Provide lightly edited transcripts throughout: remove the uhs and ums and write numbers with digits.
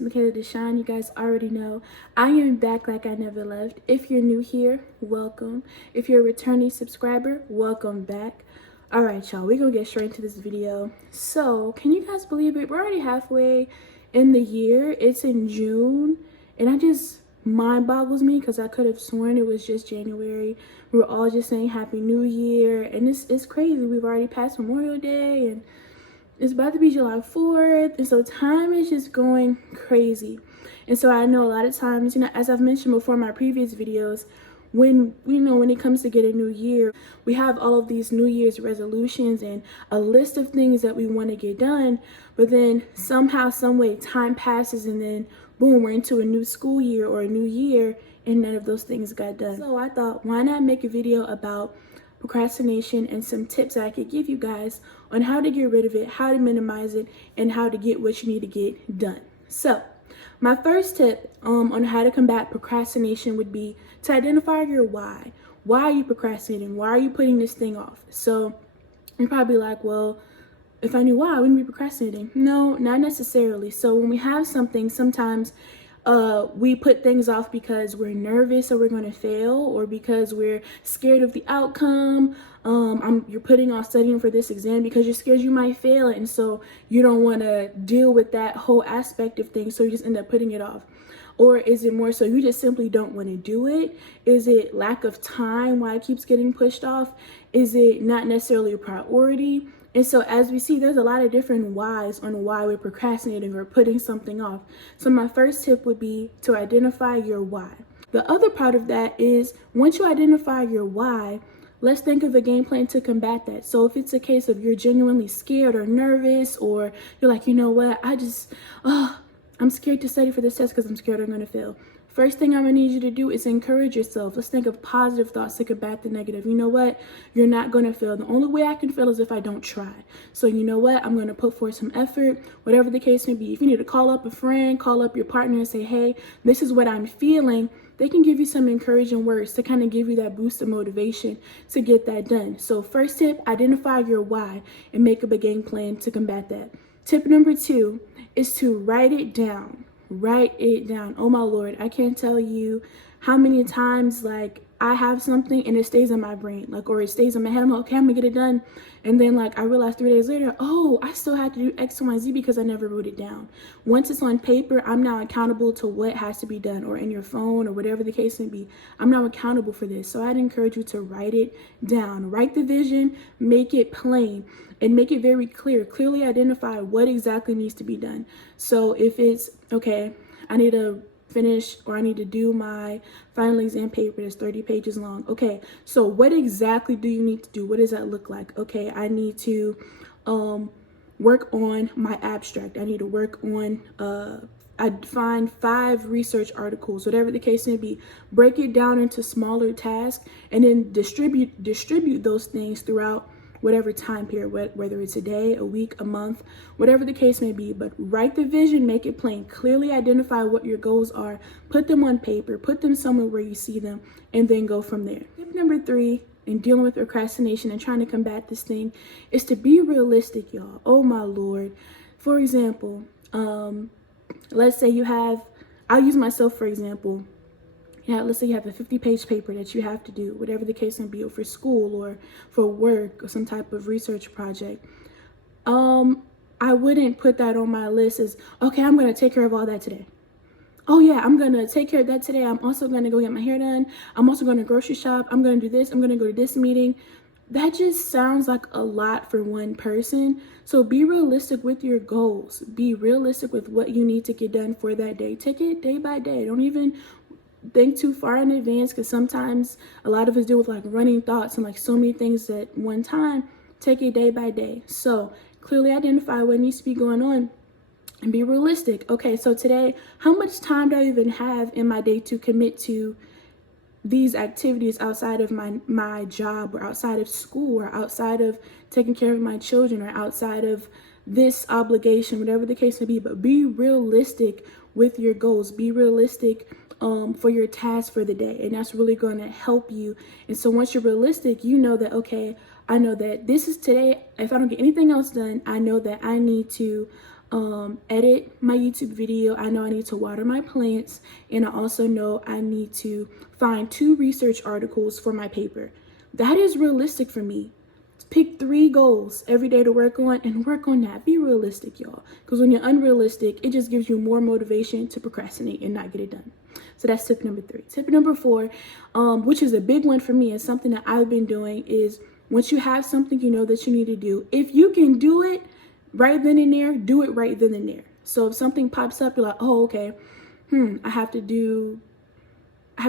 Miss Michaela Deshawn. You guys already know I am back like I never left. If you're new here, welcome. If you're a returning subscriber, welcome back. All right, y'all, we're gonna get straight into this video. So, can you guys believe it? We're already halfway in the year. It's in June, and I just mind boggles me because I could have sworn it was just January. We were all just saying Happy New Year, and it's crazy. We've already passed Memorial Day, and it's about to be July 4th, and so time is just going crazy. And so I know a lot of times, as I've mentioned before in my previous videos, when it comes to get a new year, we have all of these New Year's resolutions and a list of things that we want to get done, but then somehow, some way, time passes, and then boom, we're into a new school year or a new year, and none of those things got done. So I thought, why not make a video about procrastination and some tips that I could give you guys on how to get rid of it, how to minimize it, and how to get what you need to get done. So my first tip on how to combat procrastination would be to identify your why. Why are you procrastinating? Why are you putting this thing off? So you're probably like, well, if I knew why, I wouldn't be procrastinating. No, not necessarily. So when we have something, sometimes we put things off because we're nervous or we're going to fail, or because we're scared of the outcome. You're putting off studying for this exam because you're scared you might fail it, and so you don't want to deal with that whole aspect of things, so you just end up putting it off. Or is it more so you just simply don't want to do it? Is it lack of time why it keeps getting pushed off? Is it not necessarily a priority? And so as we see, there's a lot of different whys on why we're procrastinating or putting something off. So my first tip would be to identify your why. The other part of that is, once you identify your why, let's think of a game plan to combat that. So if it's a case of you're genuinely scared or nervous, or you're like, you know what, I'm scared to study for this test because I'm scared I'm going to fail. First thing I'm going to need you to do is encourage yourself. Let's think of positive thoughts to combat the negative. You know what? You're not going to fail. The only way I can fail is if I don't try. So you know what? I'm going to put forth some effort, whatever the case may be. If you need to call up a friend, call up your partner and say, hey, this is what I'm feeling, they can give you some encouraging words to kind of give you that boost of motivation to get that done. So first tip, identify your why and make up a game plan to combat that. Tip number 2 is to write it down. Write it down. Oh my Lord, I can't tell you how many times I have something and it stays in my brain, or it stays in my head. I'm like, okay, I'm gonna get it done. And then I realize 3 days later, oh, I still had to do X, Y, Z because I never wrote it down. Once it's on paper, I'm now accountable to what has to be done, or in your phone, or whatever the case may be. I'm now accountable for this. So I'd encourage you to write it down. Write the vision, make it plain, and make it very clear. Clearly identify what exactly needs to be done. So if it's, okay, I need to finish, or I need to do my final exam paper that's 30 pages long. Okay, so what exactly do you need to do? What does that look like? Okay, I need to work on my abstract. I need to work on, I'd find 5 research articles, whatever the case may be. Break it down into smaller tasks, and then distribute those things throughout whatever time period, whether it's a day, a week, a month, whatever the case may be. But write the vision, make it plain, clearly identify what your goals are, put them on paper, put them somewhere where you see them, and then go from there. Tip number 3 in dealing with procrastination and trying to combat this thing is to be realistic, y'all. Oh my Lord. For example, let's say I'll use myself for example. Yeah, let's say you have a 50-page paper that you have to do, whatever the case may be, or for school or for work or some type of research project. I wouldn't put that on my list as, okay, I'm going to take care of all that today. Oh yeah, I'm going to take care of that today. I'm also going to go get my hair done. I'm also going to grocery shop. I'm going to do this. I'm going to go to this meeting. That just sounds like a lot for one person. So be realistic with your goals. Be realistic with what you need to get done for that day. Take it day by day. Don't even think too far in advance, because sometimes a lot of us deal with running thoughts and so many things at one time. Take it day by day. So clearly identify what needs to be going on and be realistic. Okay, so today, how much time do I even have in my day to commit to these activities outside of my job, or outside of school, or outside of taking care of my children, or outside of this obligation, whatever the case may be? But be realistic with your goals. Be realistic for your task for the day, and that's really going to help you. And so once you're realistic, you know that, okay, I know that this is today. If I don't get anything else done, I know that I need to edit my YouTube video. I know I need to water my plants, and I also know I need to find 2 research articles for my paper. That is realistic for me. Pick 3 goals every day to work on, and work on that. Be realistic, y'all. Because when you're unrealistic, it just gives you more motivation to procrastinate and not get it done. So that's tip number 3. Tip number 4, which is a big one for me and something that I've been doing, is once you have something you know that you need to do, if you can do it right then and there, do it right then and there. So if something pops up, you're like, oh, okay, I have to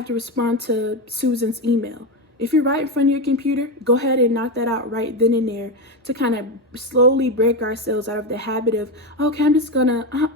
respond to Susan's email. If you're right in front of your computer, go ahead and knock that out right then and there, to kind of slowly break ourselves out of the habit of, okay,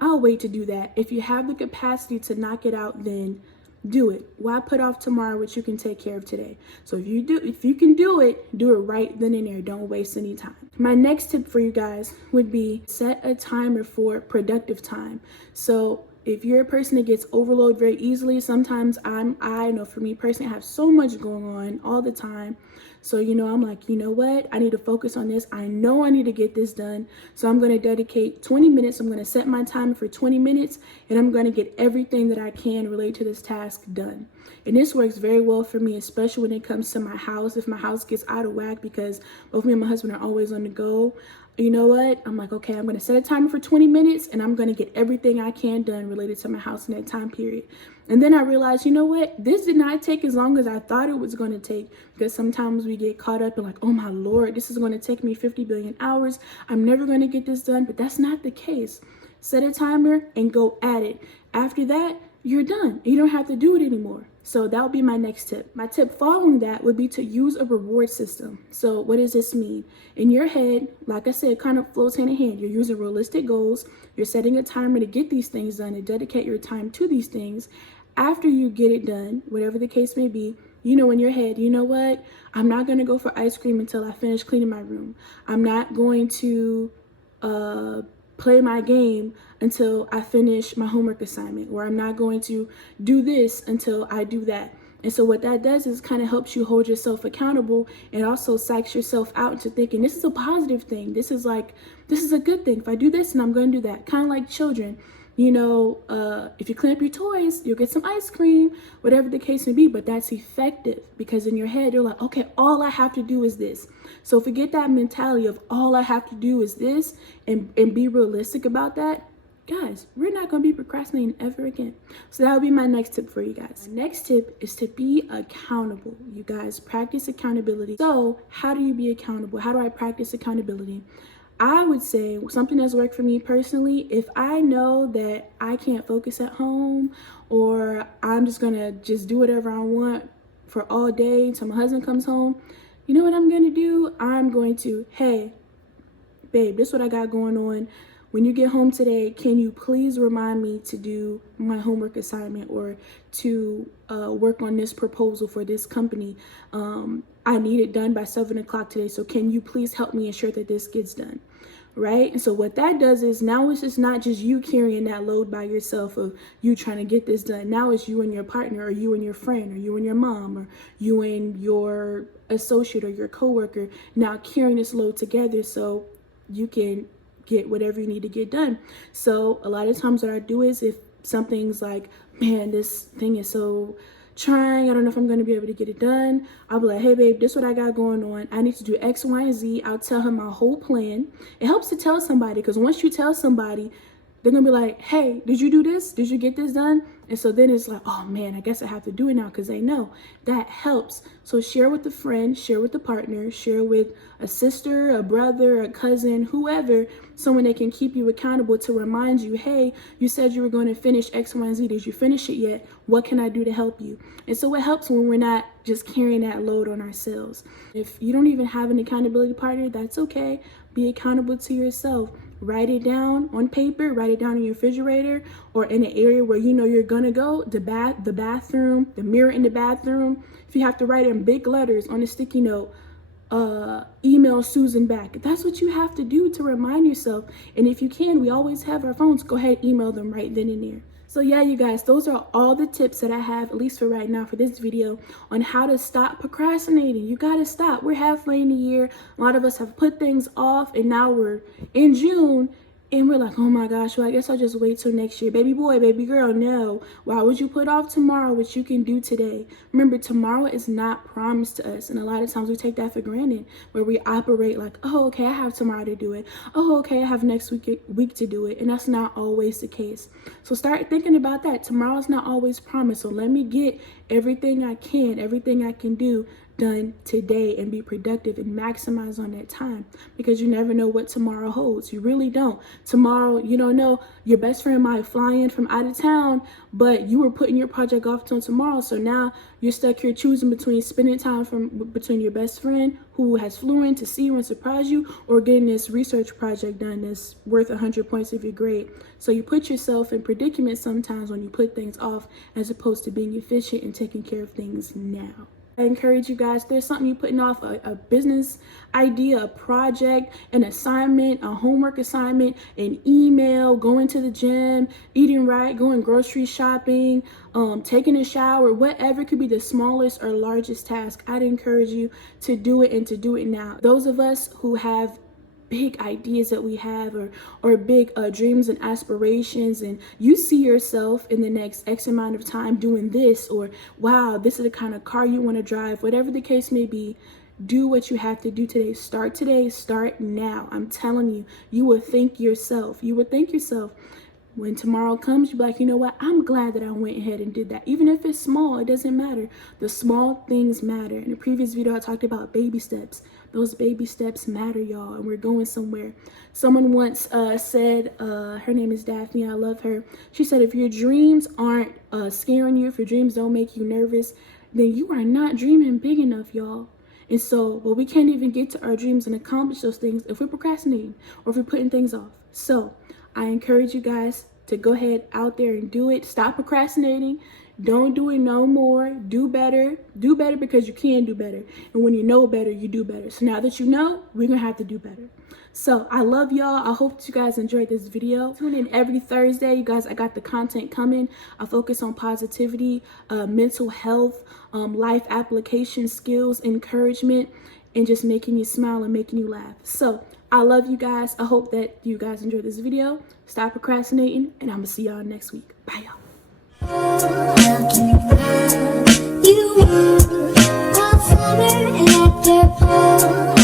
I'll wait to do that. If you have the capacity to knock it out, then do it. Why put off tomorrow what you can take care of today? So if you can do it right then and there. Don't waste any time. My next tip for you guys would be set a timer for productive time. So if you're a person that gets overloaded very easily, sometimes I know for me personally, I have so much going on all the time. So, I'm like, you know what? I need to focus on this. I know I need to get this done. So I'm going to dedicate 20 minutes. I'm going to set my timer for 20 minutes, and I'm going to get everything that I can related to this task done. And this works very well for me, especially when it comes to my house. If my house gets out of whack because both me and my husband are always on the go, you know what? I'm like, okay, I'm going to set a timer for 20 minutes, and I'm going to get everything I can done related to my house in that time period. And then I realized, you know what? This did not take as long as I thought it was going to take, because sometimes we get caught up in like, oh my Lord, this is going to take me 50 billion hours. I'm never going to get this done. But that's not the case. Set a timer and go at it. After that, you're done. You don't have to do it anymore. So that would be my next tip. My tip following that would be to use a reward system. So what does this mean? In your head, like I said, it kind of flows hand in hand. You're using realistic goals. You're setting a timer to get these things done and dedicate your time to these things. After you get it done, whatever the case may be, in your head, you know what? I'm not going to go for ice cream until I finish cleaning my room. I'm not going to play my game until I finish my homework assignment, or I'm not going to do this until I do that. And so what that does is kind of helps you hold yourself accountable, and also psychs yourself out into thinking this is a positive thing. This is a good thing. If I do this, and I'm going to do that. Kind of like children. If you clean up your toys, you'll get some ice cream, whatever the case may be, but that's effective because in your head, you're like, okay, all I have to do is this. So forget that mentality of all I have to do is this, and be realistic about that. Guys, we're not going to be procrastinating ever again. So that would be my next tip for you guys. My next tip is to be accountable. You guys, practice accountability. So how do you be accountable? How do I practice accountability? I would say something that's worked for me personally, if I know that I can't focus at home, or I'm just going to do whatever I want for all day until my husband comes home, you know what I'm going to do? I'm going to, hey, babe, this is what I got going on. When you get home today, can you please remind me to do my homework assignment, or to work on this proposal for this company? I need it done by 7 o'clock today. So can you please help me ensure that this gets done? Right? And so what that does is now it's just not just you carrying that load by yourself of you trying to get this done. Now it's you and your partner, or you and your friend, or you and your mom, or you and your associate or your coworker now carrying this load together so you can get whatever you need to get done. So a lot of times what I do is, if something's like, man, this thing is so trying, I don't know if I'm going to be able to get it done, I'll be like, hey babe, this is what I got going on. I need to do X, Y, and Z. I'll tell her my whole plan. It helps to tell somebody, because once you tell somebody, they're going to be like, hey, did you do this? Did you get this done? And so then it's like, oh man, I guess I have to do it now, because they know. That helps. So share with a friend, share with a partner, share with a sister, a brother, a cousin, whoever, someone that can keep you accountable to remind you, hey, you said you were going to finish X, Y, and Z. Did you finish it yet? What can I do to help you? And so it helps when we're not just carrying that load on ourselves. If you don't even have an accountability partner, that's okay. Be accountable to yourself. Write it down on paper, write it down in your refrigerator, or in an area where you know you're gonna go, the bathroom, the mirror in the bathroom. If you have to write in big letters on a sticky note, email Susan back. That's what you have to do to remind yourself. And if you can, we always have our phones, go ahead, email them right then and there. So yeah, you guys, those are all the tips that I have, at least for right now, for this video, on how to stop procrastinating. You gotta stop. We're halfway in the year. A lot of us have put things off, and now we're in June, And we're like, oh my gosh, well, I guess I'll just wait till next year. Baby boy, baby girl, no. Why would you put off tomorrow what you can do today? Remember, tomorrow is not promised to us. And a lot of times we take that for granted, where we operate like, oh, okay, I have tomorrow to do it. Oh, okay, I have next week to do it. And that's not always the case. So start thinking about that. Tomorrow is not always promised. So let me get everything I can do done today and be productive and maximize on that time, because you never know what tomorrow holds. You really don't. Tomorrow, you don't know. Your best friend might fly in from out of town, but you were putting your project off till tomorrow. So now you're stuck here choosing between spending time between your best friend who has flew in to see you and surprise you, or getting this research project done that's worth 100 points of your grade. So you put yourself in predicaments sometimes when you put things off, as opposed to being efficient and taking care of things now. I encourage you guys, there's something you're putting off, a business idea, a project, an assignment, a homework assignment, an email, going to the gym, eating right, going grocery shopping, taking a shower, whatever could be the smallest or largest task. I'd encourage you to do it, and to do it now. Those of us who have big ideas that we have, or big dreams and aspirations, and you see yourself in the next X amount of time doing this, or wow, this is the kind of car you want to drive, whatever the case may be, do what you have to do today. Start now. I'm telling you, you will thank yourself. When tomorrow comes, you'll be like, you know what? I'm glad that I went ahead and did that. Even if it's small, it doesn't matter. The small things matter. In the previous video, I talked about baby steps. Those baby steps matter, y'all, and we're going somewhere. Someone once said, her name is Daphne, I love her. She said, if your dreams aren't scaring you, if your dreams don't make you nervous, then you are not dreaming big enough, y'all. And so, well, we can't even get to our dreams and accomplish those things if we're procrastinating, or if we're putting things off. So I encourage you guys to go ahead out there and do it. Stop procrastinating. Don't do it no more. Do better. Do better, because you can do better. And when you know better, you do better. So now that you know, we're going to have to do better. So I love y'all. I hope that you guys enjoyed this video. Tune in every Thursday. You guys, I got the content coming. I focus on positivity, mental health, life application skills, encouragement, and just making you smile and making you laugh. So I love you guys. I hope that you guys enjoyed this video. Stop procrastinating, and I'm going to see y'all next week. Bye, y'all. How can you find you are a summer after fall?